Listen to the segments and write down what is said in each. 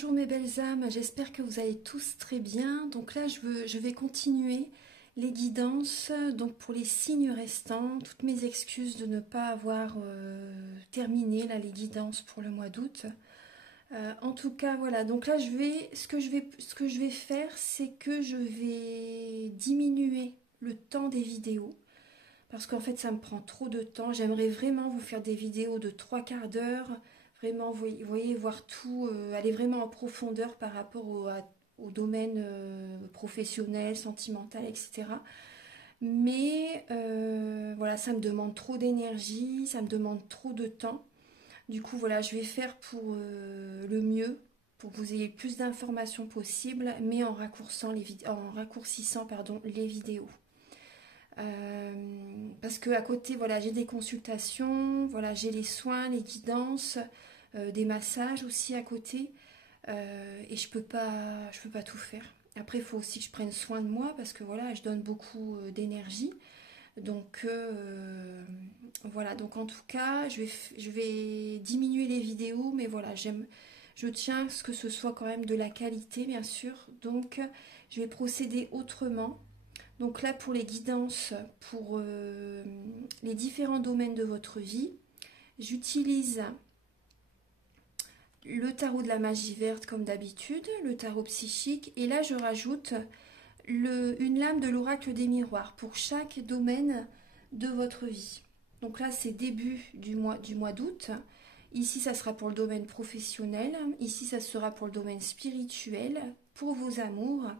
Bonjour mes belles âmes, j'espère que vous allez tous très bien. Donc là, je vais continuer les guidances. Donc pour les signes restants, toutes mes excuses de ne pas avoir terminé là, les guidances pour le mois d'août. En tout cas, voilà. Donc là, ce que je vais faire, c'est que je vais diminuer le temps des vidéos. Parce qu'en fait, ça me prend trop de temps. J'aimerais vraiment vous faire des vidéos de 3/4 d'heure. Vraiment, vous voyez, voir tout, aller vraiment en profondeur par rapport au domaine professionnel, sentimental, etc. Mais voilà, ça me demande trop d'énergie, ça me demande trop de temps. Du coup, voilà, je vais faire pour le mieux, pour que vous ayez le plus d'informations possible, mais en raccourcissant pardon, les vidéos. Parce que à côté, voilà, j'ai des consultations, voilà, j'ai les soins, les guidances, des massages aussi à côté, et je peux pas tout faire. Après, il faut aussi que je prenne soin de moi parce que voilà, je donne beaucoup d'énergie. Donc voilà, donc en tout cas, je vais diminuer les vidéos, mais voilà, je tiens à ce que ce soit quand même de la qualité, bien sûr. Donc je vais procéder autrement. Donc là, pour les guidances, pour les différents domaines de votre vie, j'utilise le tarot de la magie verte comme d'habitude, le tarot psychique, et là je rajoute une lame de l'oracle des miroirs pour chaque domaine de votre vie. Donc là, c'est début du mois d'août. Ici, ça sera pour le domaine professionnel. Ici, ça sera pour le domaine spirituel, pour vos amours,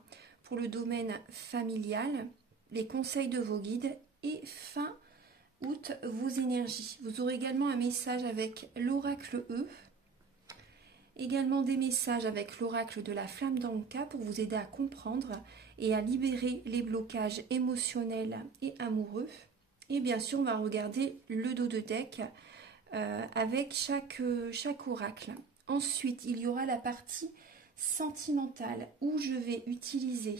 pour le domaine familial, les conseils de vos guides et fin août, vos énergies. Vous aurez également un message avec l'oracle E, également des messages avec l'oracle de la flamme d'Anka pour vous aider à comprendre et à libérer les blocages émotionnels et amoureux. Et bien sûr, on va regarder le dos de deck avec chaque oracle. Ensuite, il y aura la partie sentimentale où je vais utiliser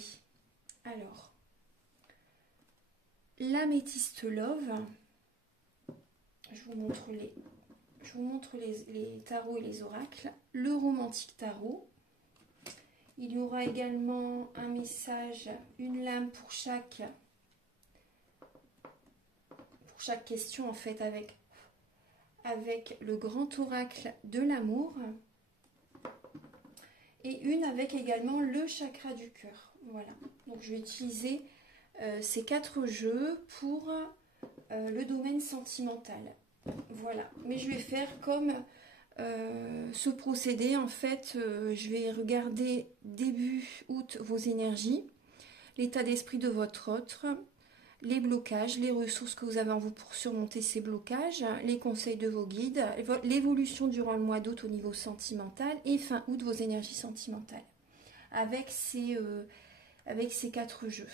alors l'améthyste love. Je vous montre les tarots et les oracles. Le romantique tarot. Il y aura également un message, une lame pour chaque question en fait avec le grand oracle de l'amour. Et une avec également le chakra du cœur. Voilà. Donc je vais utiliser ces 4 jeux pour le domaine sentimental. Voilà. Mais je vais faire comme ce procédé. En fait, je vais regarder début août vos énergies, l'état d'esprit de votre autre, les blocages, les ressources que vous avez en vous pour surmonter ces blocages, les conseils de vos guides, l'évolution durant le mois d'août au niveau sentimental et fin août vos énergies sentimentales avec ces 4 jeux.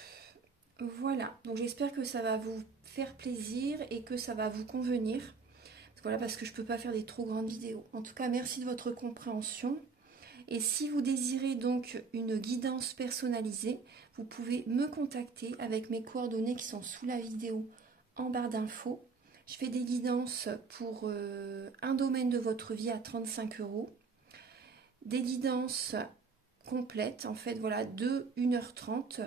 Voilà, donc j'espère que ça va vous faire plaisir et que ça va vous convenir. Voilà, parce que je ne peux pas faire des trop grandes vidéos. En tout cas, merci de votre compréhension. Et si vous désirez donc une guidance personnalisée, vous pouvez me contacter avec mes coordonnées qui sont sous la vidéo en barre d'infos. Je fais des guidances pour un domaine de votre vie à 35 €. Des guidances complètes, en fait, voilà, de 1h30,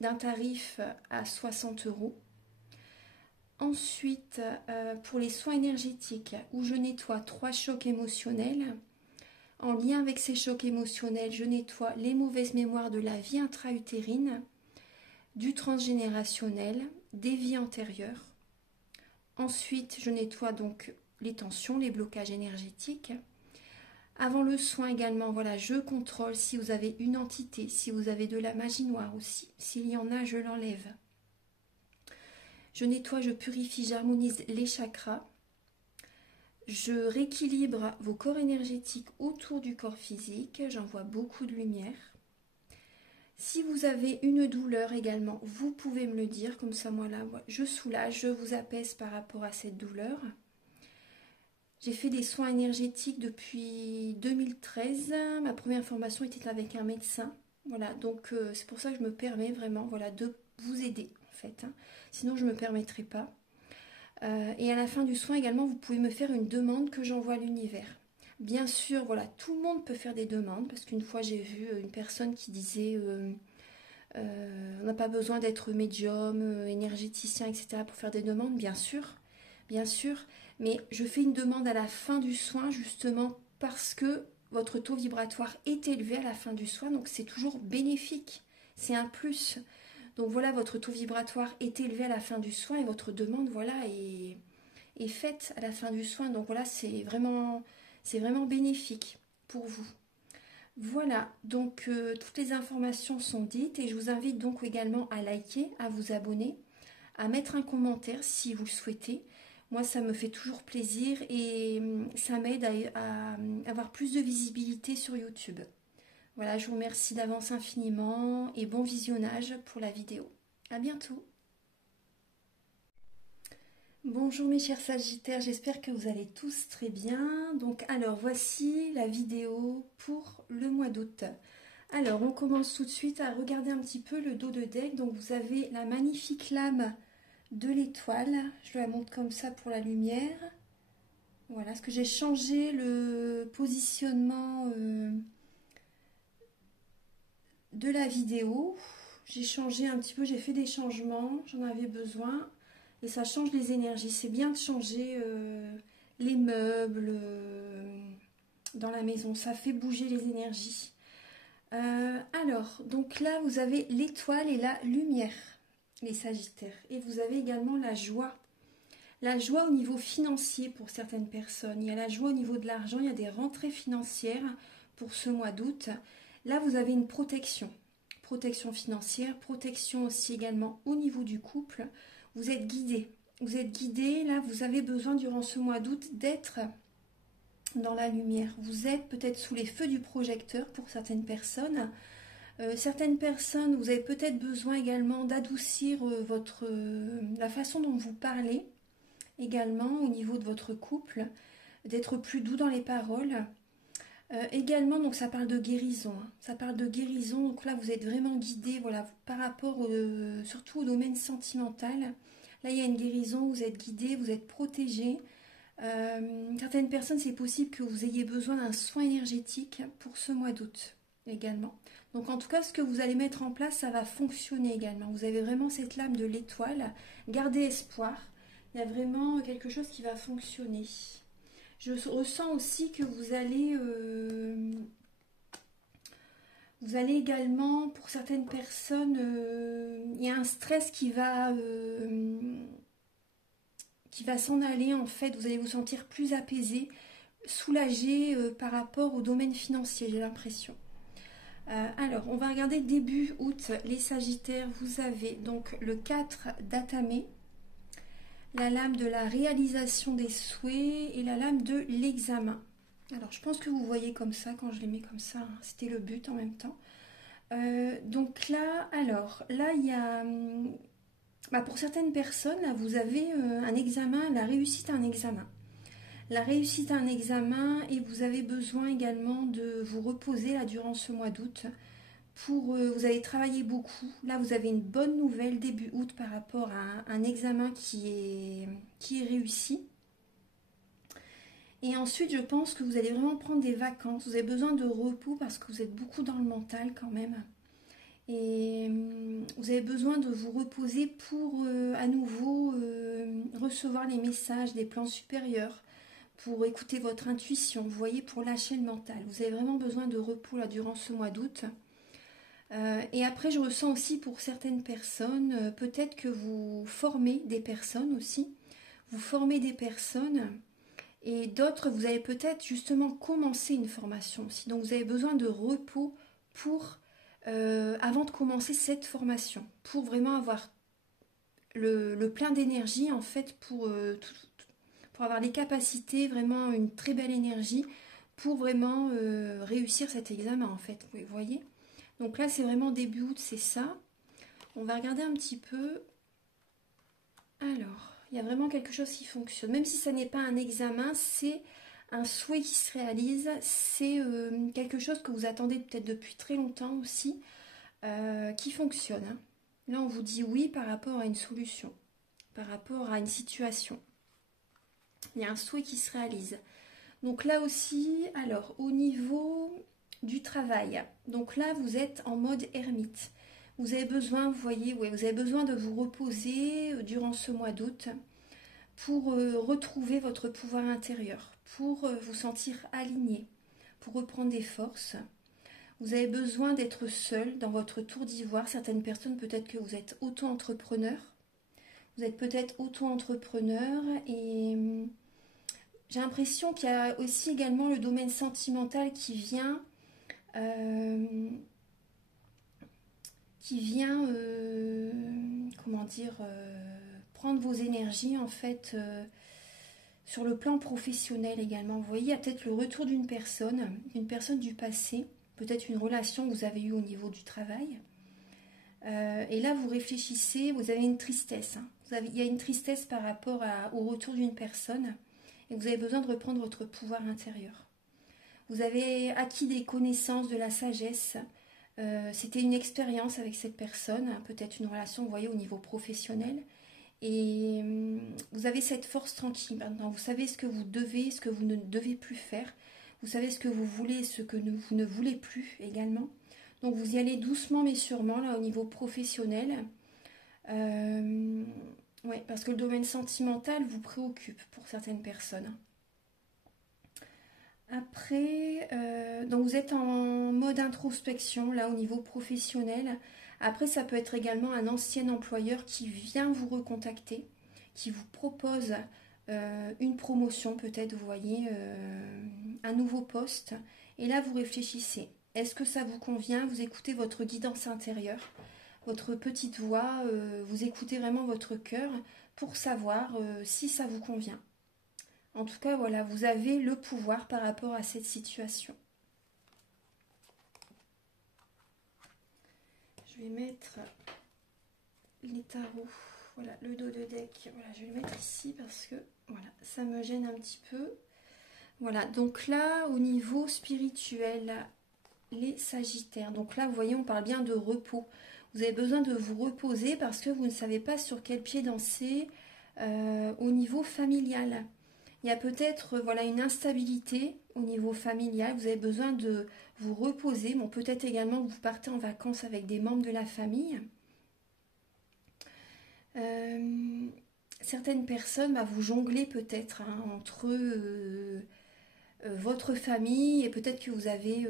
d'un tarif à 60 €. Ensuite, pour les soins énergétiques, où je nettoie 3 chocs émotionnels. En lien avec ces chocs émotionnels, je nettoie les mauvaises mémoires de la vie intra-utérine, du transgénérationnel, des vies antérieures. Ensuite, je nettoie donc les tensions, les blocages énergétiques. Avant le soin également, voilà, je contrôle si vous avez une entité, si vous avez de la magie noire aussi. S'il y en a, je l'enlève. Je nettoie, je purifie, j'harmonise les chakras. Je rééquilibre vos corps énergétiques autour du corps physique. J'envoie beaucoup de lumière. Si vous avez une douleur également, vous pouvez me le dire. Comme ça, moi là, je soulage, je vous apaise par rapport à cette douleur. J'ai fait des soins énergétiques depuis 2013. Ma première formation était avec un médecin. Voilà, donc c'est pour ça que je me permets vraiment, voilà, de vous aider en fait. Sinon, je ne me permettrai pas. Et à la fin du soin également, vous pouvez me faire une demande que j'envoie à l'univers. Bien sûr, voilà, tout le monde peut faire des demandes, parce qu'une fois j'ai vu une personne qui disait on n'a pas besoin d'être médium, énergéticien, etc. pour faire des demandes, bien sûr, mais je fais une demande à la fin du soin justement parce que votre taux vibratoire est élevé à la fin du soin, donc c'est toujours bénéfique, c'est un plus. Donc voilà, votre taux vibratoire est élevé à la fin du soin et votre demande, voilà, est faite à la fin du soin. Donc voilà, c'est vraiment bénéfique pour vous. Voilà, donc toutes les informations sont dites et je vous invite donc également à liker, à vous abonner, à mettre un commentaire si vous le souhaitez. Moi, ça me fait toujours plaisir et ça m'aide à avoir plus de visibilité sur YouTube. Voilà, je vous remercie d'avance infiniment et bon visionnage pour la vidéo. À bientôt. Bonjour mes chers Sagittaires, j'espère que vous allez tous très bien. Donc alors voici la vidéo pour le mois d'août. Alors on commence tout de suite à regarder un petit peu le dos de deck. Donc vous avez la magnifique lame de l'étoile. Je la montre comme ça pour la lumière. Voilà, parce que j'ai changé le positionnement de la vidéo. J'ai changé un petit peu, j'ai fait des changements, j'en avais besoin. Et ça change les énergies. C'est bien de changer les meubles dans la maison. Ça fait bouger les énergies. Alors, donc là, vous avez l'étoile et la lumière, les Sagittaires. Et vous avez également la joie. La joie au niveau financier pour certaines personnes. Il y a la joie au niveau de l'argent. Il y a des rentrées financières pour ce mois d'août. Là, vous avez une protection. Protection financière, protection aussi également au niveau du couple. Vous êtes guidé. Vous êtes guidé. Là, vous avez besoin durant ce mois d'août d'être dans la lumière. Vous êtes peut-être sous les feux du projecteur pour certaines personnes. Certaines personnes, vous avez peut-être besoin également d'adoucir la façon dont vous parlez, également au niveau de votre couple, d'être plus doux dans les paroles. Également, donc ça parle de guérison. Ça parle de guérison. Donc là, vous êtes vraiment guidé, voilà, par rapport surtout au domaine sentimental. Là, il y a une guérison, vous êtes guidé, vous êtes protégé. Certaines personnes, c'est possible que vous ayez besoin d'un soin énergétique pour ce mois d'août également. Donc en tout cas, ce que vous allez mettre en place, ça va fonctionner également. Vous avez vraiment cette lame de l'étoile. Gardez espoir. Il y a vraiment quelque chose qui va fonctionner. Je ressens aussi que vous allez également, pour certaines personnes, il y a un stress qui va s'en aller en fait. Vous allez vous sentir plus apaisé, soulagé par rapport au domaine financier, j'ai l'impression. Alors, on va regarder début août, les Sagittaires. Vous avez donc le 4 d'Atamé, la lame de la réalisation des souhaits et la lame de l'examen. Alors, je pense que vous voyez comme ça, quand je les mets comme ça, hein, c'était le but en même temps. Donc là, il y a... pour certaines personnes, là, vous avez un examen, la réussite à un examen. La réussite à un examen et vous avez besoin également de vous reposer là, durant ce mois d'août. Vous allez travailler beaucoup. Là, vous avez une bonne nouvelle début août par rapport à un examen qui est réussi. Et ensuite, je pense que vous allez vraiment prendre des vacances. Vous avez besoin de repos parce que vous êtes beaucoup dans le mental quand même. Et vous avez besoin de vous reposer pour à nouveau recevoir les messages des plans supérieurs, pour écouter votre intuition, vous voyez, pour lâcher le mental. Vous avez vraiment besoin de repos là, durant ce mois d'août. Et après, je ressens aussi pour certaines personnes, peut-être que vous formez des personnes aussi. Vous formez des personnes et d'autres, vous allez peut-être justement commencer une formation aussi. Donc, vous avez besoin de repos pour, avant de commencer cette formation, pour vraiment avoir le plein d'énergie en fait, pour avoir les capacités, vraiment une très belle énergie pour vraiment réussir cet examen en fait, vous voyez. Donc là c'est vraiment début août, c'est ça. On va regarder un petit peu. Alors, il y a vraiment quelque chose qui fonctionne. Même si ça n'est pas un examen, c'est un souhait qui se réalise. C'est quelque chose que vous attendez peut-être depuis très longtemps aussi, qui fonctionne. Hein. Là on vous dit oui par rapport à une solution, par rapport à une situation. Il y a un souhait qui se réalise. Donc là aussi, alors au niveau du travail, donc là vous êtes en mode ermite. Vous avez besoin, vous voyez, ouais, vous avez besoin de vous reposer durant ce mois d'août pour retrouver votre pouvoir intérieur, pour vous sentir aligné, pour reprendre des forces. Vous avez besoin d'être seul dans votre tour d'ivoire. Certaines personnes, peut-être que vous êtes auto-entrepreneur. Vous êtes peut-être auto-entrepreneur et j'ai l'impression qu'il y a aussi également le domaine sentimental euh, qui vient, comment dire, prendre vos énergies en fait sur le plan professionnel également. Vous voyez, il y a peut-être le retour d'une personne du passé, peut-être une relation que vous avez eue au niveau du travail. Et là, vous réfléchissez, vous avez une tristesse. Hein. Il y a une tristesse par rapport au retour d'une personne et vous avez besoin de reprendre votre pouvoir intérieur. Vous avez acquis des connaissances, de la sagesse. C'était une expérience avec cette personne, hein, peut-être une relation, vous voyez, au niveau professionnel. Et vous avez cette force tranquille maintenant. Vous savez ce que vous devez, ce que vous ne devez plus faire. Vous savez ce que vous voulez, ce que vous ne voulez plus également. Donc vous y allez doucement mais sûrement là au niveau professionnel. Ouais, parce que le domaine sentimental vous préoccupe pour certaines personnes. Après, donc vous êtes en mode introspection là au niveau professionnel. Après, ça peut être également un ancien employeur qui vient vous recontacter, qui vous propose une promotion peut-être, vous voyez, un nouveau poste. Et là, vous réfléchissez. Est-ce que ça vous convient? Vous écoutez votre guidance intérieure, votre petite voix, vous écoutez vraiment votre cœur pour savoir si ça vous convient. En tout cas, voilà, vous avez le pouvoir par rapport à cette situation. Je vais mettre les tarots, voilà, le dos de deck, voilà, je vais le mettre ici parce que, voilà, ça me gêne un petit peu. Voilà, donc là, au niveau spirituel, les Sagittaires. Donc là, vous voyez, on parle bien de repos. Vous avez besoin de vous reposer parce que vous ne savez pas sur quel pied danser au niveau familial. Il y a peut-être voilà, une instabilité au niveau familial. Vous avez besoin de vous reposer. Bon, peut-être également que vous partez en vacances avec des membres de la famille. Certaines personnes, vous jonglez peut-être hein, entre votre famille et peut-être que vous avez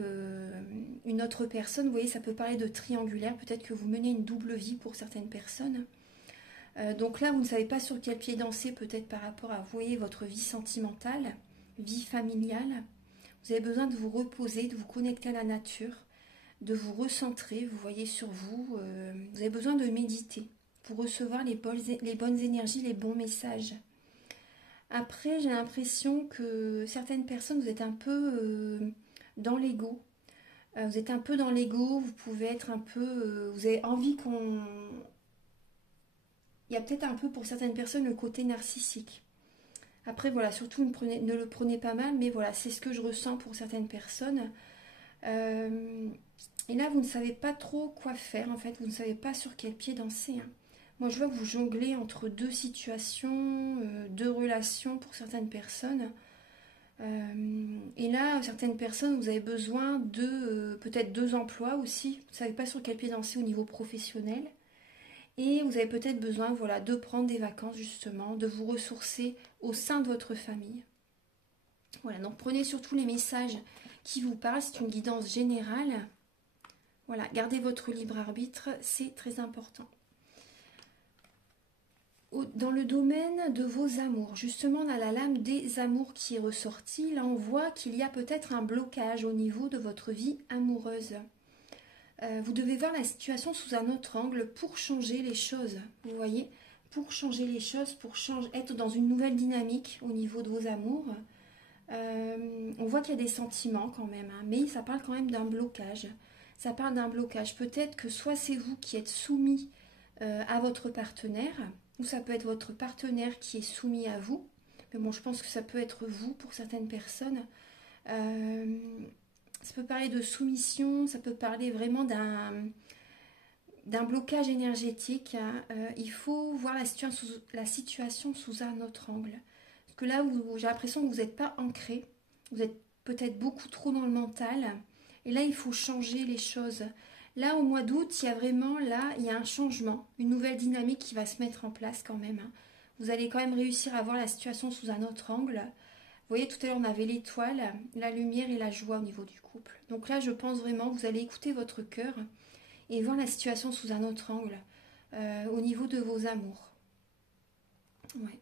une autre personne. Vous voyez, ça peut parler de triangulaire. Peut-être que vous menez une double vie pour certaines personnes. Donc là, vous ne savez pas sur quel pied danser, peut-être par rapport à, vous voyez, votre vie sentimentale, vie familiale. Vous avez besoin de vous reposer, de vous connecter à la nature, de vous recentrer, vous voyez, sur vous. Vous avez besoin de méditer pour recevoir les bonnes énergies, les bons messages. Après, j'ai l'impression que certaines personnes, vous êtes un peu dans l'ego. Vous êtes un peu dans l'ego, vous pouvez être un peu... vous avez envie qu'on... Il y a peut-être un peu pour certaines personnes le côté narcissique. Après, voilà, surtout ne le prenez pas mal, mais voilà, c'est ce que je ressens pour certaines personnes. Et là, vous ne savez pas trop quoi faire, en fait, vous ne savez pas sur quel pied danser. Hein. Moi, je vois que vous jonglez entre deux situations, deux relations pour certaines personnes. Et là, certaines personnes, vous avez besoin de peut-être deux emplois aussi. Vous ne savez pas sur quel pied danser au niveau professionnel. Et vous avez peut-être besoin voilà, de prendre des vacances justement, de vous ressourcer au sein de votre famille. Voilà, donc prenez surtout les messages qui vous parlent, c'est une guidance générale. Voilà, gardez votre libre arbitre, c'est très important. Dans le domaine de vos amours, justement on a la lame des amours qui est ressortie. Là on voit qu'il y a peut-être un blocage au niveau de votre vie amoureuse. Vous devez voir la situation sous un autre angle pour changer les choses, vous voyez, pour changer les choses, pour être dans une nouvelle dynamique au niveau de vos amours. On voit qu'il y a des sentiments quand même, hein, mais ça parle quand même d'un blocage. Ça parle d'un blocage. Peut-être que soit c'est vous qui êtes soumis à votre partenaire, ou ça peut être votre partenaire qui est soumis à vous. Mais bon, je pense que ça peut être vous pour certaines personnes. Ça peut parler de soumission, ça peut parler vraiment d'un blocage énergétique. Hein. Il faut voir la situation sous un autre angle. Parce que là, j'ai l'impression que vous n'êtes pas ancré. Vous êtes peut-être beaucoup trop dans le mental. Et là, il faut changer les choses. Là, au mois d'août, il y a vraiment, là, il y a un changement, une nouvelle dynamique qui va se mettre en place quand même. Vous allez quand même réussir à voir la situation sous un autre angle. Vous voyez, tout à l'heure, on avait l'étoile, la lumière et la joie au niveau du couple. Donc là, je pense vraiment que vous allez écouter votre cœur et voir la situation sous un autre angle au niveau de vos amours. Ouais.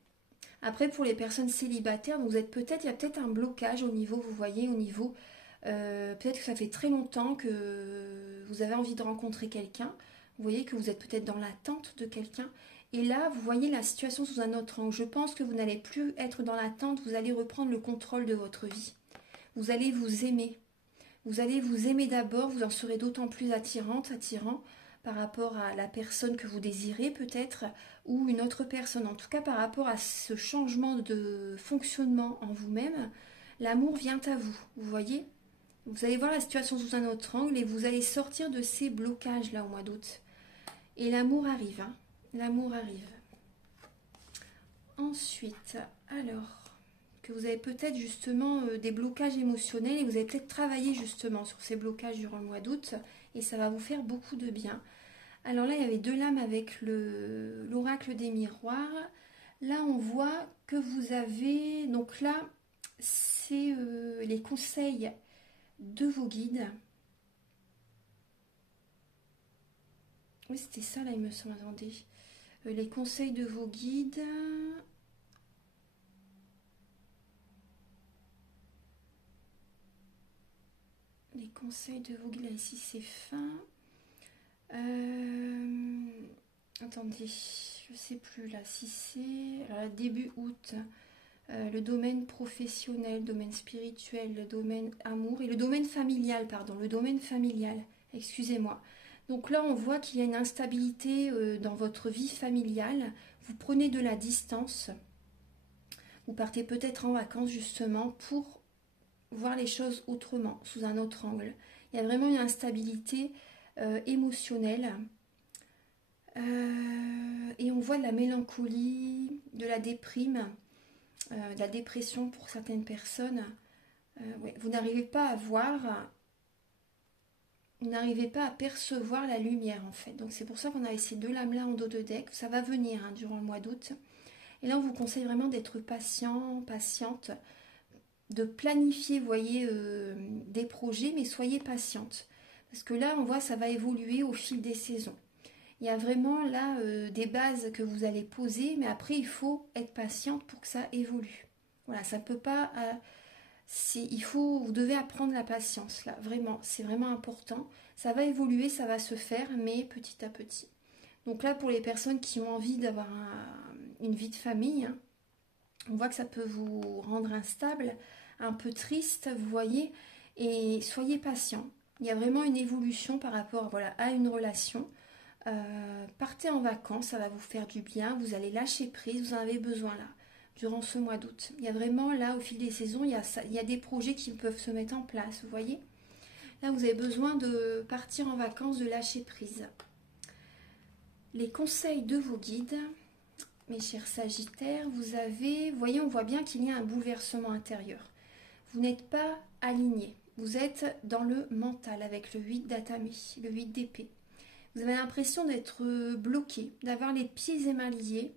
Après, pour les personnes célibataires, vous êtes peut-être, il y a peut-être un blocage au niveau, vous voyez, au niveau, peut-être que ça fait très longtemps que vous avez envie de rencontrer quelqu'un. Vous voyez que vous êtes peut-être dans l'attente de quelqu'un. Et là, vous voyez la situation sous un autre angle. Je pense que vous n'allez plus être dans l'attente, vous allez reprendre le contrôle de votre vie. Vous allez vous aimer. Vous allez vous aimer d'abord, vous en serez d'autant plus attirant par rapport à la personne que vous désirez peut-être, ou une autre personne. En tout cas, par rapport à ce changement de fonctionnement en vous-même, l'amour vient à vous, vous voyez. Vous allez voir la situation sous un autre angle et vous allez sortir de ces blocages-là au mois d'août. Et l'amour arrive, hein. L'amour arrive. Ensuite, alors, que vous avez peut-être justement des blocages émotionnels et vous avez peut-être travaillé justement sur ces blocages durant le mois d'août et ça va vous faire beaucoup de bien. Alors là, il y avait deux lames avec l'oracle des miroirs. Là, on voit que vous avez... Donc là, c'est les conseils de vos guides. Oui, c'était ça, là, il me semble. Attendez. Les conseils de vos guides... Les conseils de vos guides, là, ici, c'est fin. Attendez, je sais plus là si c'est alors, début août, le domaine professionnel, le domaine spirituel, le domaine amour et le domaine familial, pardon, le domaine familial, excusez-moi. Donc là, on voit qu'il y a une instabilité dans votre vie familiale. Vous prenez de la distance. Vous partez peut-être en vacances justement pour voir les choses autrement, sous un autre angle. Il y a vraiment une instabilité émotionnelle. Et on voit de la mélancolie, de la déprime, de la dépression pour certaines personnes. Ouais, vous n'arrivez pas à voir, vous n'arrivez pas à percevoir la lumière en fait. Donc c'est pour ça qu'on a ces deux lames-là en dos de deck. Ça va venir hein, durant le mois d'août. Et là, on vous conseille vraiment d'être patient, patiente, de planifier, vous voyez, des projets, mais soyez patiente. Parce que là, on voit ça va évoluer au fil des saisons. Il y a vraiment là des bases que vous allez poser, mais après il faut être patiente pour que ça évolue. Voilà, ça peut pas. Vous devez apprendre la patience là, vraiment, c'est vraiment important. Ça va évoluer, ça va se faire, mais petit à petit. Donc là, pour les personnes qui ont envie d'avoir une vie de famille, hein, on voit que ça peut vous rendre instable, un peu triste, vous voyez, et soyez patient. Il y a vraiment une évolution par rapport voilà, à une relation. Partez en vacances, ça va vous faire du bien, vous allez lâcher prise, vous en avez besoin là, durant ce mois d'août. Il y a vraiment là, au fil des saisons, il y a des projets qui peuvent se mettre en place, vous voyez. Là, vous avez besoin de partir en vacances, de lâcher prise. Les conseils de vos guides, mes chers Sagittaires, vous voyez, on voit bien qu'il y a un bouleversement intérieur. Vous n'êtes pas aligné, vous êtes dans le mental avec le 8 d'atamé, le 8 d'épée. Vous avez l'impression d'être bloqué, d'avoir les pieds émaillés.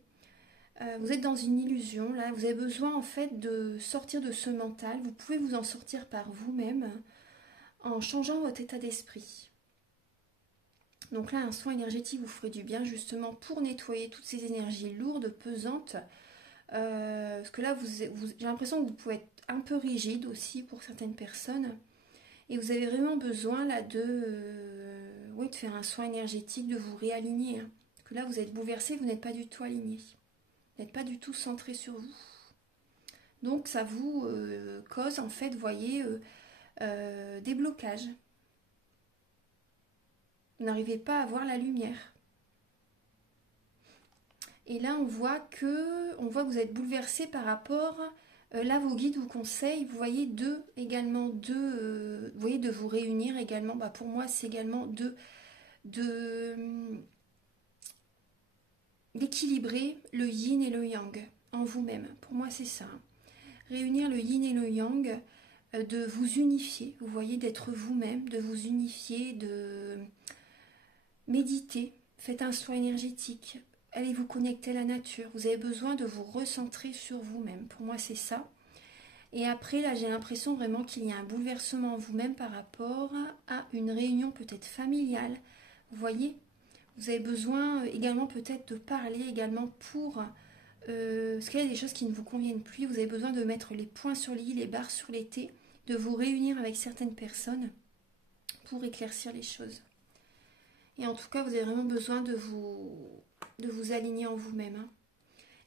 Vous êtes dans une illusion. Là, vous avez besoin en fait de sortir de ce mental. Vous pouvez vous en sortir par vous-même en changeant votre état d'esprit. Donc là, un soin énergétique vous ferait du bien justement pour nettoyer toutes ces énergies lourdes, pesantes. Parce que là, j'ai l'impression que vous pouvez être un peu rigide aussi pour certaines personnes. Et vous avez vraiment besoin là de faire un soin énergétique, de vous réaligner. Hein. Parce que là, vous êtes bouleversé, vous n'êtes pas du tout aligné. Vous n'êtes pas du tout centré sur vous. Donc, ça vous cause, en fait, vous voyez, des blocages. Vous n'arrivez pas à voir la lumière. Et là, on voit que vous êtes bouleversé par rapport... là, vos guides vous conseillent, vous voyez, de vous réunir également. Bah, pour moi, c'est également d'équilibrer le yin et le yang en vous-même. Pour moi, c'est ça. Réunir le yin et le yang. de vous unifier, vous voyez, d'être vous-même, de vous unifier, de méditer, faites un soin énergétique, allez vous connecter à la nature, vous avez besoin de vous recentrer sur vous-même, pour moi c'est ça. Et après là j'ai l'impression vraiment qu'il y a un bouleversement en vous-même par rapport à une réunion peut-être familiale, vous voyez, vous avez besoin également peut-être de parler également pour... parce qu'il y a des choses qui ne vous conviennent plus, vous avez besoin de mettre les points sur les i, les barres sur les t, de vous réunir avec certaines personnes pour éclaircir les choses. Et en tout cas, vous avez vraiment besoin de vous aligner en vous-même. Hein.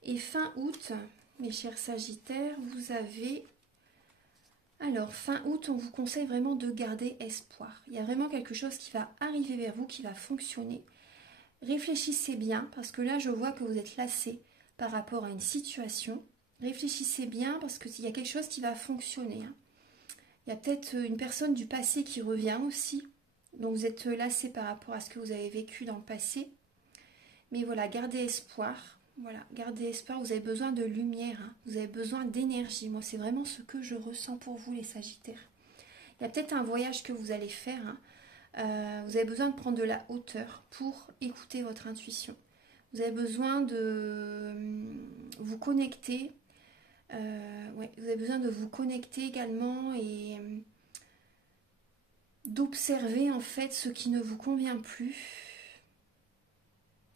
Et fin août, mes chers Sagittaires, vous avez... Alors, fin août, on vous conseille vraiment de garder espoir. Il y a vraiment quelque chose qui va arriver vers vous, qui va fonctionner. Réfléchissez bien, parce que là, je vois que vous êtes lassé par rapport à une situation. Réfléchissez bien, parce qu'il y a quelque chose qui va fonctionner. Hein. Il y a peut-être une personne du passé qui revient aussi. Donc vous êtes lassé par rapport à ce que vous avez vécu dans le passé. Mais voilà, gardez espoir. Voilà, gardez espoir. Vous avez besoin de lumière. Hein. Vous avez besoin d'énergie. Moi, c'est vraiment ce que je ressens pour vous, les Sagittaires. Il y a peut-être un voyage que vous allez faire. Hein. Vous avez besoin de prendre de la hauteur pour écouter votre intuition. Vous avez besoin de vous connecter. Ouais, vous avez besoin de vous connecter également et d'observer en fait ce qui ne vous convient plus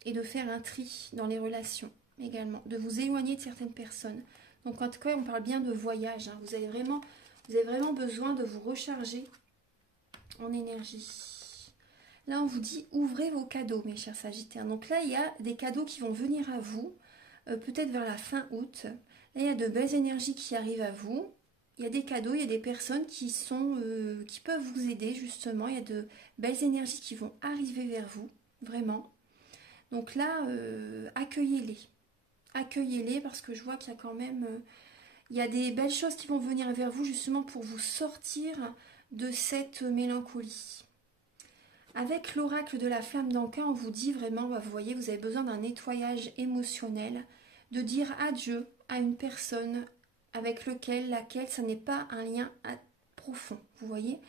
et de faire un tri dans les relations également, de vous éloigner de certaines personnes. Donc en tout cas, on parle bien de voyage. Hein. Vous avez vraiment besoin de vous recharger en énergie. Là, on vous dit ouvrez vos cadeaux, mes chers Sagittaires. Donc là, il y a des cadeaux qui vont venir à vous, peut-être vers la fin août. Là, il y a de belles énergies qui arrivent à vous. Il y a des cadeaux, il y a des personnes qui peuvent vous aider justement. Il y a de belles énergies qui vont arriver vers vous, vraiment. Donc là, accueillez-les. Accueillez-les parce que je vois qu'il y a quand même... il y a des belles choses qui vont venir vers vous justement pour vous sortir de cette mélancolie. Avec l'oracle de la flamme d'Anka, on vous dit vraiment, vous voyez, vous avez besoin d'un nettoyage émotionnel, de dire adieu à une personne avec laquelle ça n'est pas un lien profond. Vous voyez,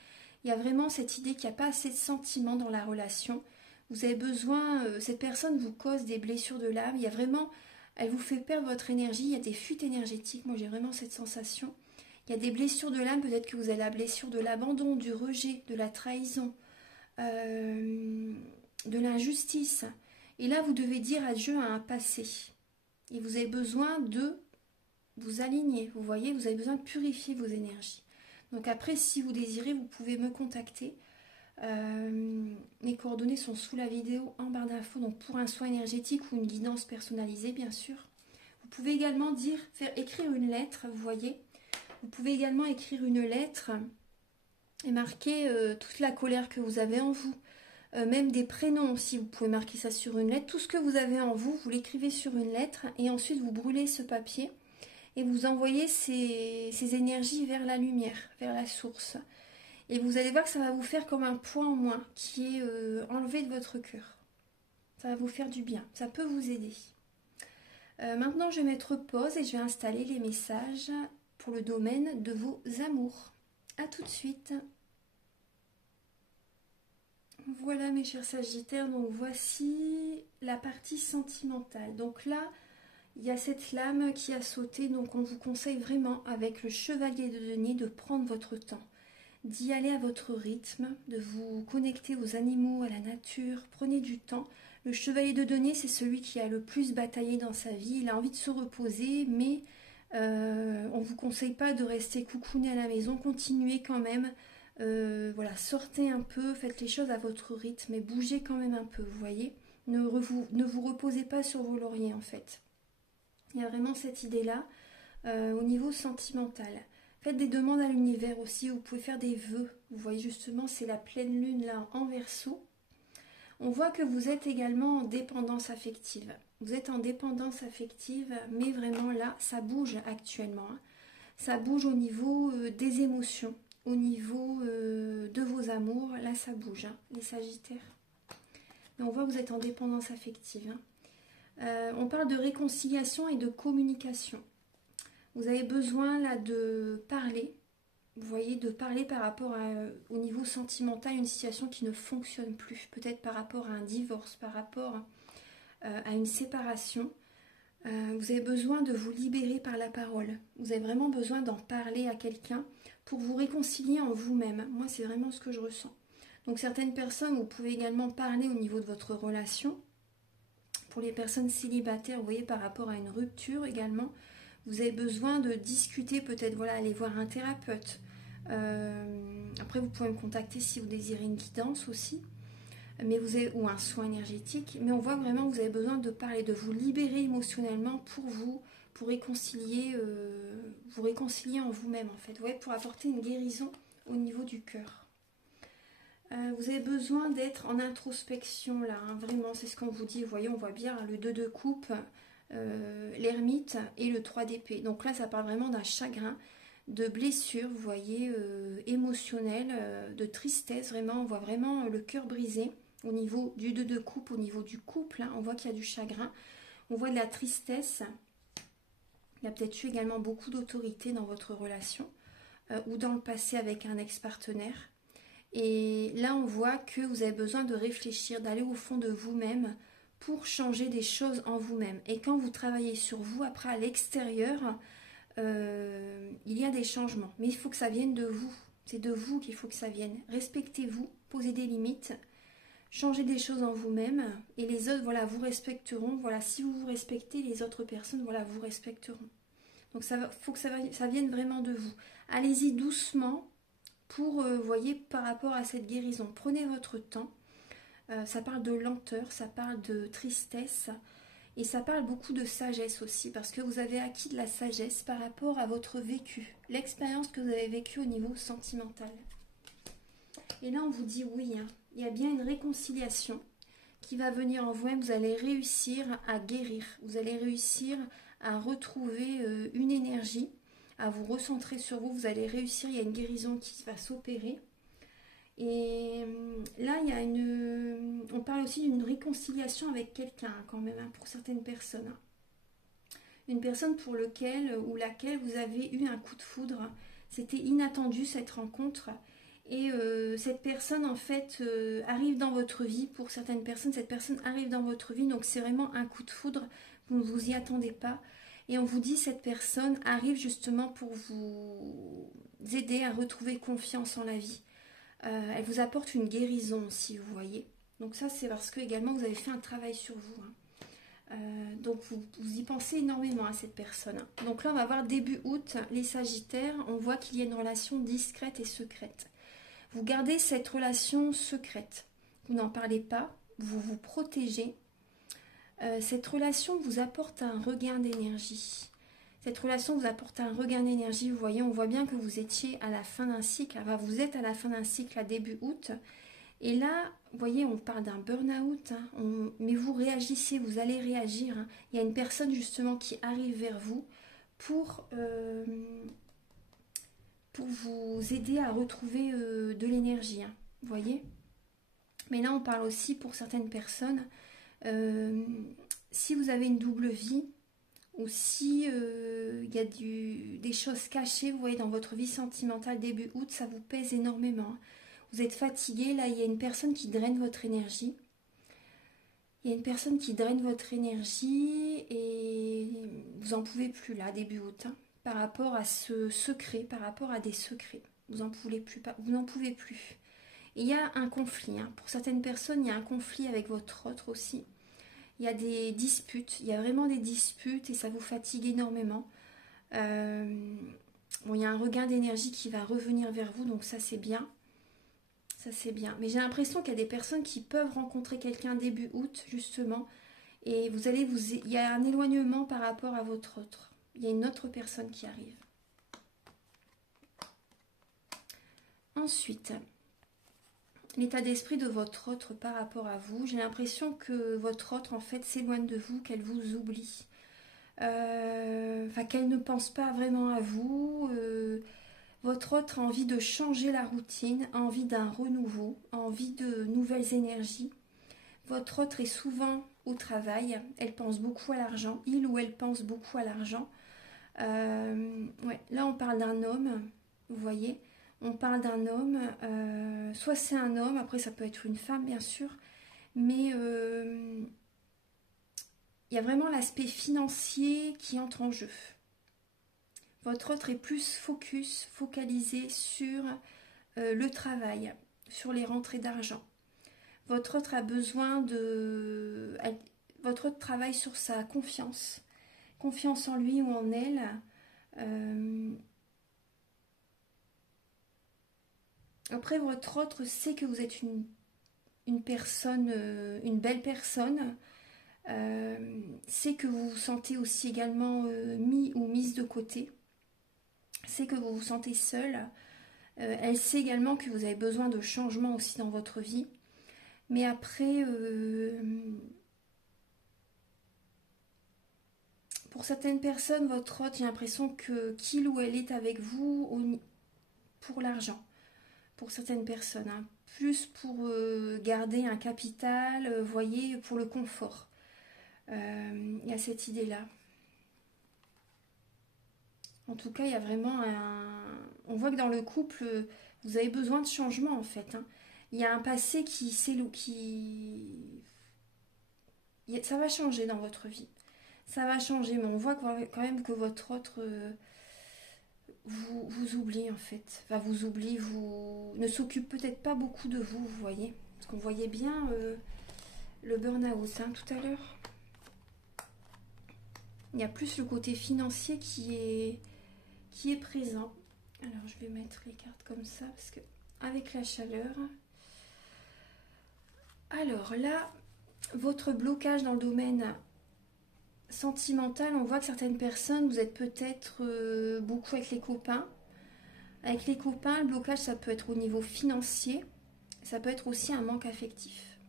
il y a vraiment cette idée qu'il n'y a pas assez de sentiments dans la relation. Vous avez besoin, cette personne vous cause des blessures de l'âme. Il y a vraiment, elle vous fait perdre votre énergie. Il y a des fuites énergétiques. Moi, j'ai vraiment cette sensation. Il y a des blessures de l'âme. Peut-être que vous avez la blessure de l'abandon, du rejet, de la trahison, de l'injustice. Et là, vous devez dire adieu à un passé. Et vous avez besoin de vous aligner. Vous voyez, vous avez besoin de purifier vos énergies. Donc après, si vous désirez, vous pouvez me contacter. Mes coordonnées sont sous la vidéo en barre d'infos, donc pour un soin énergétique ou une guidance personnalisée, bien sûr. Vous pouvez également écrire une lettre, vous voyez. Vous pouvez également écrire une lettre et marquer toute la colère que vous avez en vous. Même des prénoms aussi, vous pouvez marquer ça sur une lettre. Tout ce que vous avez en vous, vous l'écrivez sur une lettre et ensuite vous brûlez ce papier et vous envoyez ces énergies vers la lumière, vers la source. Et vous allez voir que ça va vous faire comme un poids en moins qui est enlevé de votre cœur. Ça va vous faire du bien, ça peut vous aider. Maintenant, je vais mettre pause et je vais installer les messages pour le domaine de vos amours. A tout de suite. Voilà mes chers Sagittaires, donc voici la partie sentimentale. Donc là, il y a cette lame qui a sauté, donc on vous conseille vraiment avec le chevalier de denier de prendre votre temps, d'y aller à votre rythme, de vous connecter aux animaux, à la nature, prenez du temps. Le chevalier de denier, c'est celui qui a le plus bataillé dans sa vie, il a envie de se reposer, mais on ne vous conseille pas de rester coucouné à la maison, continuez quand même. Voilà, sortez un peu, faites les choses à votre rythme et bougez quand même un peu, vous voyez. Ne vous reposez pas sur vos lauriers en fait. Il y a vraiment cette idée-là au niveau sentimental. Faites des demandes à l'univers aussi, vous pouvez faire des vœux. Vous voyez justement, c'est la pleine lune là en Verseau. On voit que vous êtes également en dépendance affective. Vous êtes en dépendance affective, mais vraiment là, ça bouge actuellement. Hein. Ça bouge au niveau des émotions. Au niveau de vos amours, là ça bouge, hein, les Sagittaires. Mais on voit que vous êtes en dépendance affective. Hein. On parle de réconciliation et de communication. Vous avez besoin là de parler, vous voyez, de parler par rapport au niveau sentimental, une situation qui ne fonctionne plus, peut-être par rapport à un divorce, par rapport à une séparation. Vous avez besoin de vous libérer par la parole. Vous avez vraiment besoin d'en parler à quelqu'un pour vous réconcilier en vous-même. Moi, c'est vraiment ce que je ressens. Donc, certaines personnes, vous pouvez également parler au niveau de votre relation. Pour les personnes célibataires, vous voyez, par rapport à une rupture également, vous avez besoin de discuter, peut-être, voilà, aller voir un thérapeute. Après, vous pouvez me contacter si vous désirez une guidance aussi. Mais vous avez, ou un soin énergétique, mais on voit vraiment que vous avez besoin de parler, de vous libérer émotionnellement pour vous réconcilier en vous-même en fait, vous voyez, pour apporter une guérison au niveau du cœur. Vous avez besoin d'être en introspection là, hein, vraiment, c'est ce qu'on vous dit, vous voyez, on voit bien le 2 de coupe, l'ermite et le 3 d'épée. Donc là, ça parle vraiment d'un chagrin, de blessure, vous voyez, émotionnelle, de tristesse, vraiment, on voit vraiment le cœur brisé. Au niveau du 2 de coupe, au niveau du couple, hein, on voit qu'il y a du chagrin, on voit de la tristesse. Il y a peut-être eu également beaucoup d'autorité dans votre relation ou dans le passé avec un ex-partenaire. Et là, on voit que vous avez besoin de réfléchir, d'aller au fond de vous-même pour changer des choses en vous-même. Et quand vous travaillez sur vous, après à l'extérieur, il y a des changements. Mais il faut que ça vienne de vous. C'est de vous qu'il faut que ça vienne. Respectez-vous, posez des limites. Changez des choses en vous-même et les autres, voilà, vous respecteront. Voilà, si vous vous respectez, les autres personnes, voilà, vous respecteront. Donc, faut que ça vienne vraiment de vous. Allez-y doucement pour, voyez, par rapport à cette guérison. Prenez votre temps. Ça parle de lenteur, ça parle de tristesse et ça parle beaucoup de sagesse aussi parce que vous avez acquis de la sagesse par rapport à votre vécu, l'expérience que vous avez vécue au niveau sentimental. Et là, on vous dit oui, hein. Il y a bien une réconciliation qui va venir en vous-même. Vous allez réussir à guérir. Vous allez réussir à retrouver une énergie, à vous recentrer sur vous. Vous allez réussir. Il y a une guérison qui va s'opérer. Et là, il y a on parle aussi d'une réconciliation avec quelqu'un quand même, hein, pour certaines personnes. Une personne pour laquelle vous avez eu un coup de foudre. C'était inattendu cette rencontre. Et cette personne en fait arrive dans votre vie. Pour certaines personnes, cette personne arrive dans votre vie. Donc c'est vraiment un coup de foudre. Vous ne vous y attendez pas. Et on vous dit cette personne arrive justement pour vous aider à retrouver confiance en la vie. Elle vous apporte une guérison aussi, vous voyez. Donc ça c'est parce que également vous avez fait un travail sur vous. Hein. Donc vous y pensez énormément à cette personne. Donc là on va voir début août, les Sagittaires. On voit qu'il y a une relation discrète et secrète. Vous gardez cette relation secrète. Vous n'en parlez pas. Vous vous protégez. Cette relation vous apporte un regain d'énergie. Cette relation vous apporte un regain d'énergie. Vous voyez, on voit bien que vous étiez à la fin d'un cycle. Enfin, vous êtes à la fin d'un cycle à début août. Et là, vous voyez, on parle d'un burn-out. Hein, mais vous réagissez, vous allez réagir. Hein. Il y a une personne justement qui arrive vers vous pour vous aider à retrouver de l'énergie, hein, vous voyez. Mais là, on parle aussi pour certaines personnes, si vous avez une double vie, ou si il y a des choses cachées, vous voyez, dans votre vie sentimentale début août, ça vous pèse énormément. Vous êtes fatigué, là, il y a une personne qui draine votre énergie. Il y a une personne qui draine votre énergie et vous n'en pouvez plus, là, début août, hein. Par rapport à ce secret, par rapport à des secrets. Vous n'en pouvez plus. Et il y a un conflit. Hein. Pour certaines personnes, il y a un conflit avec votre autre aussi. Il y a des disputes. Il y a vraiment des disputes et ça vous fatigue énormément. Bon, il y a un regain d'énergie qui va revenir vers vous, donc ça c'est bien. Ça c'est bien. Mais j'ai l'impression qu'il y a des personnes qui peuvent rencontrer quelqu'un début août, justement. Et il y a un éloignement par rapport à votre autre. Il y a une autre personne qui arrive. Ensuite, l'état d'esprit de votre autre par rapport à vous. J'ai l'impression que votre autre, en fait, s'éloigne de vous, qu'elle vous oublie. Qu'elle ne pense pas vraiment à vous. Votre autre a envie de changer la routine, a envie d'un renouveau, a envie de nouvelles énergies. Votre autre est souvent au travail. Elle pense beaucoup à l'argent. Il ou elle pense beaucoup à l'argent. Ouais, là on parle d'un homme, vous voyez, On parle d'un homme, soit c'est un homme, après ça peut être une femme bien sûr, mais il y a vraiment l'aspect financier qui entre en jeu. Votre autre est plus focalisé sur le travail, sur les rentrées d'argent. Votre autre a besoin de... Votre autre travaille sur sa confiance. Confiance en lui ou en elle. Après, votre autre sait que vous êtes une personne, une belle personne. Sait que vous vous sentez aussi également mis ou mise de côté. Sait que vous vous sentez seul. Elle sait également que vous avez besoin de changement aussi dans votre vie. Mais après, pour certaines personnes, votre hôte, j'ai l'impression que qu'il ou elle est avec vous pour l'argent. Pour certaines personnes, hein. Plus pour garder un capital, voyez, pour le confort. Il y a cette idée-là. En tout cas, il y a vraiment un... On voit que dans le couple, vous avez besoin de changement en fait, hein. Il y a un passé qui... Ça va changer dans votre vie. Ça va changer, mais on voit quand même que votre autre vous oublie en fait. Enfin, vous oublie, vous ne s'occupe peut-être pas beaucoup de vous, vous voyez. Parce qu'on voyait bien le burn-out hein, tout à l'heure. Il y a plus le côté financier qui est présent. Alors, je vais mettre les cartes comme ça, parce que avec la chaleur... Alors là, votre blocage dans le domaine sentimental, on voit que certaines personnes, vous êtes peut-être beaucoup avec les copains. Avec les copains, le blocage, ça peut être au niveau financier, ça peut être aussi un manque affectif.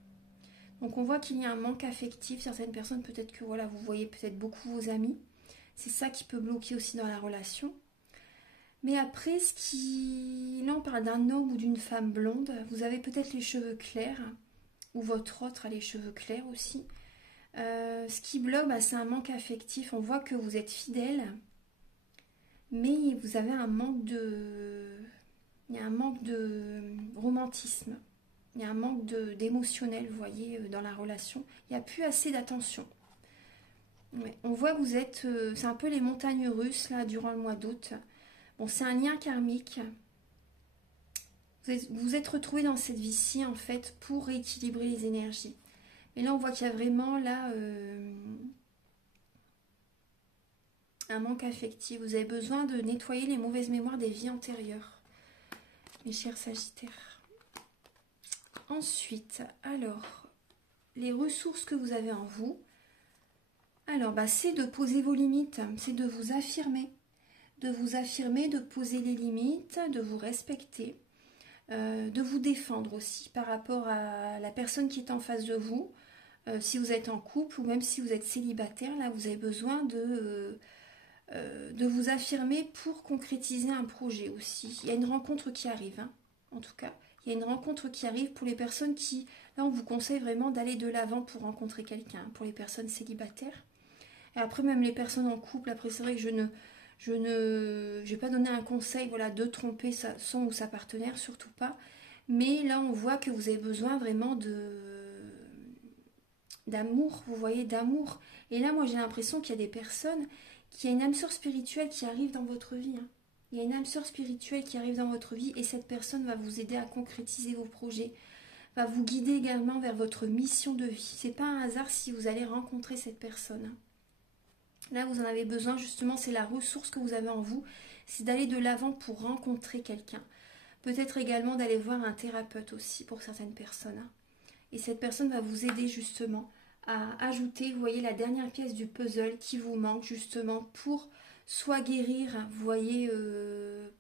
Donc on voit qu'il y a un manque affectif, certaines personnes, peut-être que voilà, vous voyez peut-être beaucoup vos amis. C'est ça qui peut bloquer aussi dans la relation. Mais après, là on parle d'un homme ou d'une femme blonde, vous avez peut-être les cheveux clairs, ou votre autre a les cheveux clairs aussi. Ce qui bloque, c'est un manque affectif. On voit que vous êtes fidèle, mais vous avez un manque de... Il y a un manque de romantisme. Il y a un manque d'émotionnel, vous voyez, dans la relation. Il n'y a plus assez d'attention. Ouais, on voit que vous êtes... c'est un peu les montagnes russes, là, durant le mois d'août. Bon, c'est un lien karmique. Vous êtes retrouvé dans cette vie-ci, en fait, pour rééquilibrer les énergies. Et là, on voit qu'il y a vraiment, là, un manque affectif. Vous avez besoin de nettoyer les mauvaises mémoires des vies antérieures, mes chers Sagittaires. Ensuite, alors, les ressources que vous avez en vous, alors, c'est de poser vos limites, c'est de vous affirmer. De vous affirmer, de poser les limites, de vous respecter, de vous défendre aussi par rapport à la personne qui est en face de vous. Si vous êtes en couple ou même si vous êtes célibataire, là, vous avez besoin de vous affirmer pour concrétiser un projet aussi. Il y a une rencontre qui arrive, hein, en tout cas. Il y a une rencontre qui arrive pour les personnes qui... Là, on vous conseille vraiment d'aller de l'avant pour rencontrer quelqu'un, pour les personnes célibataires. Et après, même les personnes en couple, après, c'est vrai que je vais pas donner un conseil, voilà, de tromper son ou sa partenaire, surtout pas. Mais là, on voit que vous avez besoin vraiment d'amour, vous voyez, d'amour. Et là, moi, j'ai l'impression qu'il y a des personnes, qu'il y a une âme sœur spirituelle qui arrive dans votre vie, hein. Il y a une âme sœur spirituelle qui arrive dans votre vie et cette personne va vous aider à concrétiser vos projets, va vous guider également vers votre mission de vie. C'est pas un hasard si vous allez rencontrer cette personne, hein. Là, vous en avez besoin, justement, c'est la ressource que vous avez en vous, c'est d'aller de l'avant pour rencontrer quelqu'un. Peut-être également d'aller voir un thérapeute aussi pour certaines personnes, hein. Et cette personne va vous aider justement à ajouter, vous voyez, la dernière pièce du puzzle qui vous manque justement pour soit guérir, vous voyez,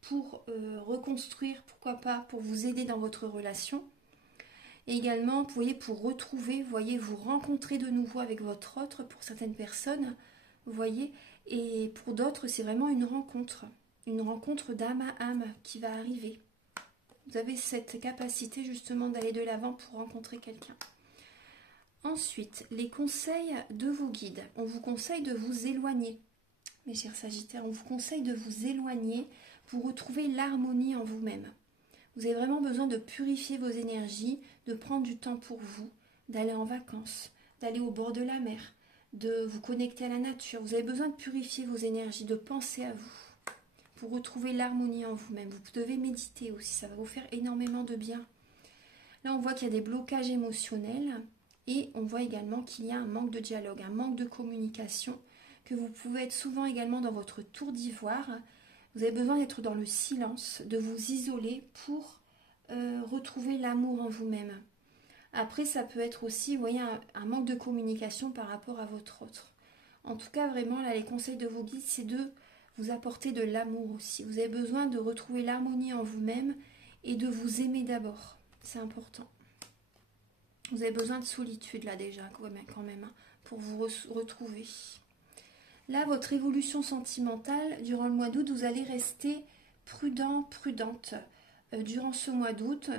pour reconstruire, pourquoi pas, pour vous aider dans votre relation. Et également, vous voyez, pour retrouver, vous voyez, vous rencontrer de nouveau avec votre autre pour certaines personnes, vous voyez. Et pour d'autres, c'est vraiment une rencontre d'âme à âme qui va arriver. Vous avez cette capacité justement d'aller de l'avant pour rencontrer quelqu'un. Ensuite, les conseils de vos guides. On vous conseille de vous éloigner, mes chers Sagittaires. On vous conseille de vous éloigner. pour retrouver l'harmonie en vous-même. Vous avez vraiment besoin de purifier vos énergies, de prendre du temps pour vous, d'aller en vacances, d'aller au bord de la mer, de vous connecter à la nature. Vous avez besoin de purifier vos énergies, de penser à vous, pour retrouver l'harmonie en vous-même. Vous devez méditer aussi, ça va vous faire énormément de bien. Là, on voit qu'il y a des blocages émotionnels et on voit également qu'il y a un manque de dialogue, un manque de communication, que vous pouvez être souvent également dans votre tour d'ivoire. Vous avez besoin d'être dans le silence, de vous isoler pour retrouver l'amour en vous-même. Après, ça peut être aussi, vous voyez, un manque de communication par rapport à votre autre. En tout cas, vraiment, là, les conseils de vos guides, c'est de vous apporter de l'amour aussi. Vous avez besoin de retrouver l'harmonie en vous-même et de vous aimer d'abord. C'est important. Vous avez besoin de solitude, là, déjà, quand même, hein, pour vous retrouver. Là, votre évolution sentimentale, durant le mois d'août, vous allez rester prudent, prudente durant ce mois d'août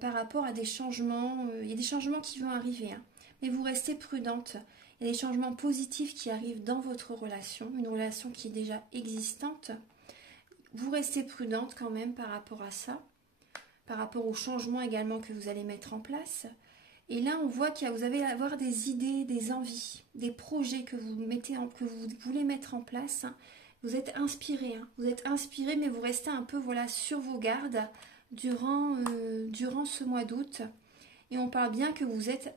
par rapport à des changements. Il y a des changements qui vont arriver, hein, mais vous restez prudente. Il y a des changements positifs qui arrivent dans votre relation, une relation qui est déjà existante. Vous restez prudente quand même par rapport à ça, par rapport aux changements également que vous allez mettre en place. Et là, on voit que vous allez avoir des idées, des envies, des projets que vous voulez mettre en place. Vous êtes inspiré, hein. Vous êtes inspiré, mais vous restez un peu sur vos gardes durant ce mois d'août. Et on parle bien que vous êtes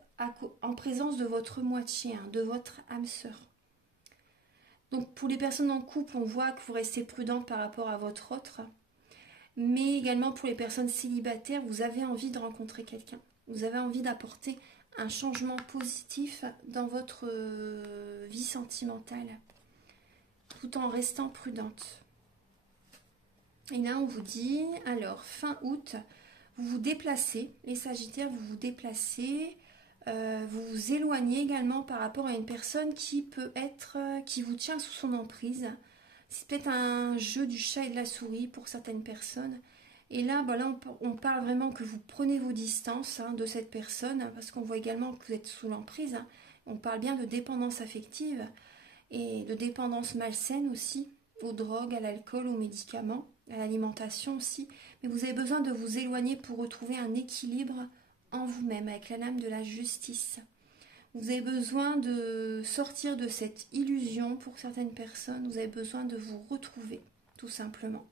en présence de votre moitié, hein, de votre âme sœur. Donc pour les personnes en couple, on voit que vous restez prudente par rapport à votre autre. Mais également pour les personnes célibataires, vous avez envie de rencontrer quelqu'un. Vous avez envie d'apporter un changement positif dans votre vie sentimentale, tout en restant prudente. Et là, on vous dit, alors, fin août, vous vous déplacez, les Sagittaires, vous vous déplacez, vous vous éloignez également par rapport à une personne qui vous tient sous son emprise. C'est peut-être un jeu du chat et de la souris pour certaines personnes. Et là, on parle vraiment que vous prenez vos distances, hein, de cette personne, parce qu'on voit également que vous êtes sous l'emprise. Hein. On parle bien de dépendance affective et de dépendance malsaine aussi, aux drogues, à l'alcool, aux médicaments, à l'alimentation aussi. Mais vous avez besoin de vous éloigner pour retrouver un équilibre en vous-même, avec la lame de la justice. Vous avez besoin de sortir de cette illusion pour certaines personnes. Vous avez besoin de vous retrouver, tout simplement,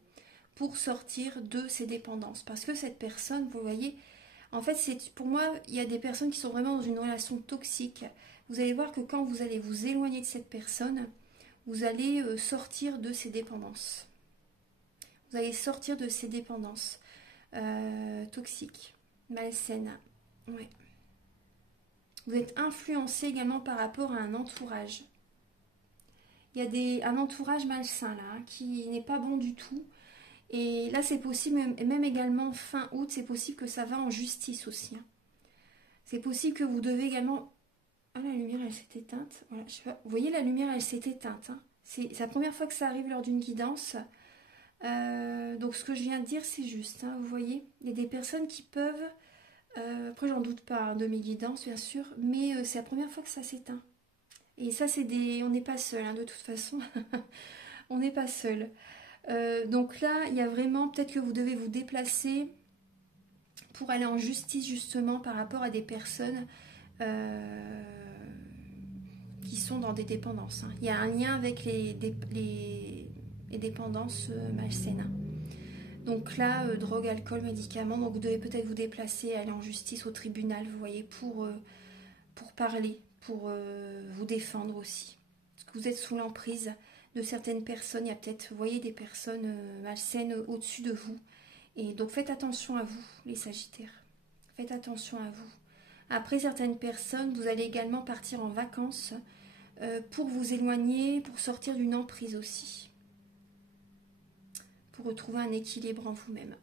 pour sortir de ces dépendances. Parce que cette personne, vous voyez, en fait, pour moi, il y a des personnes qui sont vraiment dans une relation toxique. Vous allez voir que quand vous allez vous éloigner de cette personne, vous allez sortir de ces dépendances. Vous allez sortir de ces dépendances toxiques, malsaines. Ouais. Vous êtes influencé également par rapport à un entourage. Il y a un entourage malsain là, hein, qui n'est pas bon du tout. Et là, c'est possible, même également fin août, c'est possible que ça va en justice aussi. Hein. C'est possible que vous devez également... Ah, la lumière, elle s'est éteinte. Voilà, je sais pas. Vous voyez, la lumière, elle s'est éteinte. Hein. C'est la première fois que ça arrive lors d'une guidance. Donc, ce que je viens de dire, c'est juste. Hein, vous voyez, il y a des personnes qui peuvent... après, j'en doute pas, hein, de mes guidances, bien sûr. Mais c'est la première fois que ça s'éteint. Et ça, on n'est pas seul, hein, de toute façon. On n'est pas seul. Donc là, il y a vraiment, peut-être que vous devez vous déplacer pour aller en justice justement par rapport à des personnes qui sont dans des dépendances. Hein. Il y a un lien avec les dépendances malsaines. Hein. Donc là, drogue, alcool, médicaments, donc vous devez peut-être vous déplacer, aller en justice au tribunal, vous voyez, pour parler, pour vous défendre aussi. Parce que vous êtes sous l'emprise de certaines personnes, il y a peut-être, vous voyez, des personnes malsaines au-dessus de vous. Et donc faites attention à vous, les Sagittaires. Faites attention à vous. Après, certaines personnes, vous allez également partir en vacances pour vous éloigner, pour sortir d'une emprise aussi. Pour retrouver un équilibre en vous-même.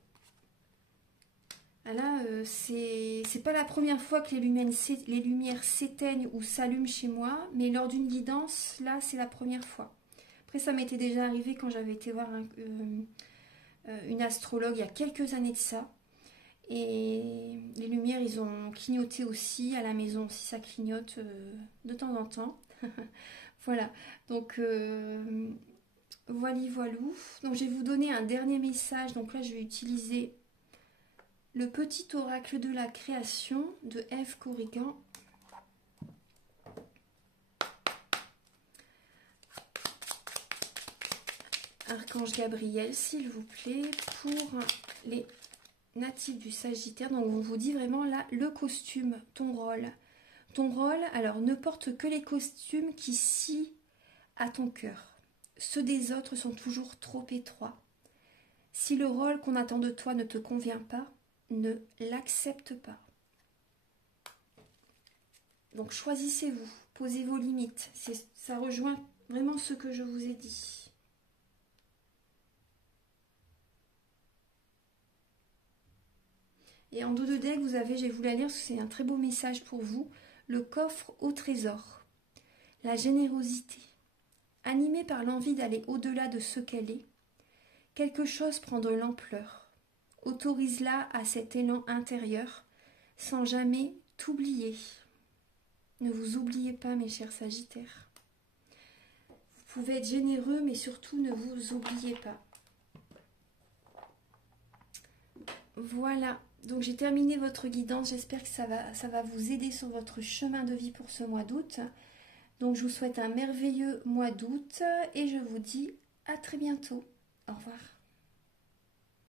Là, c'est pas la première fois que les lumières s'éteignent ou s'allument chez moi, mais lors d'une guidance, là, c'est la première fois. Après, ça m'était déjà arrivé quand j'avais été voir une astrologue il y a quelques années de ça. Et les lumières, ils ont clignoté aussi, à la maison aussi, ça clignote de temps en temps. Voilà, donc Voilà, voilou. Donc je vais vous donner un dernier message. Donc là, je vais utiliser le petit oracle de la création de Ève Corrigan. Archange Gabriel, s'il vous plaît, pour les natifs du Sagittaire. Donc on vous dit vraiment là, le costume, ton rôle. Ton rôle, alors ne porte que les costumes qui scient à ton cœur. Ceux des autres sont toujours trop étroits. Si le rôle qu'on attend de toi ne te convient pas, ne l'accepte pas. Donc choisissez-vous, posez vos limites. Ça rejoint vraiment ce que je vous ai dit. Et en dos de deck, vous avez, je vais vous la lire, c'est un très beau message pour vous, le coffre au trésor. La générosité. Animée par l'envie d'aller au-delà de ce qu'elle est, quelque chose prend de l'ampleur. Autorise-la à cet élan intérieur, sans jamais t'oublier. Ne vous oubliez pas, mes chers Sagittaires. Vous pouvez être généreux, mais surtout ne vous oubliez pas. Voilà. Donc j'ai terminé votre guidance, j'espère que ça va vous aider sur votre chemin de vie pour ce mois d'août. Donc je vous souhaite un merveilleux mois d'août et je vous dis à très bientôt. Au revoir.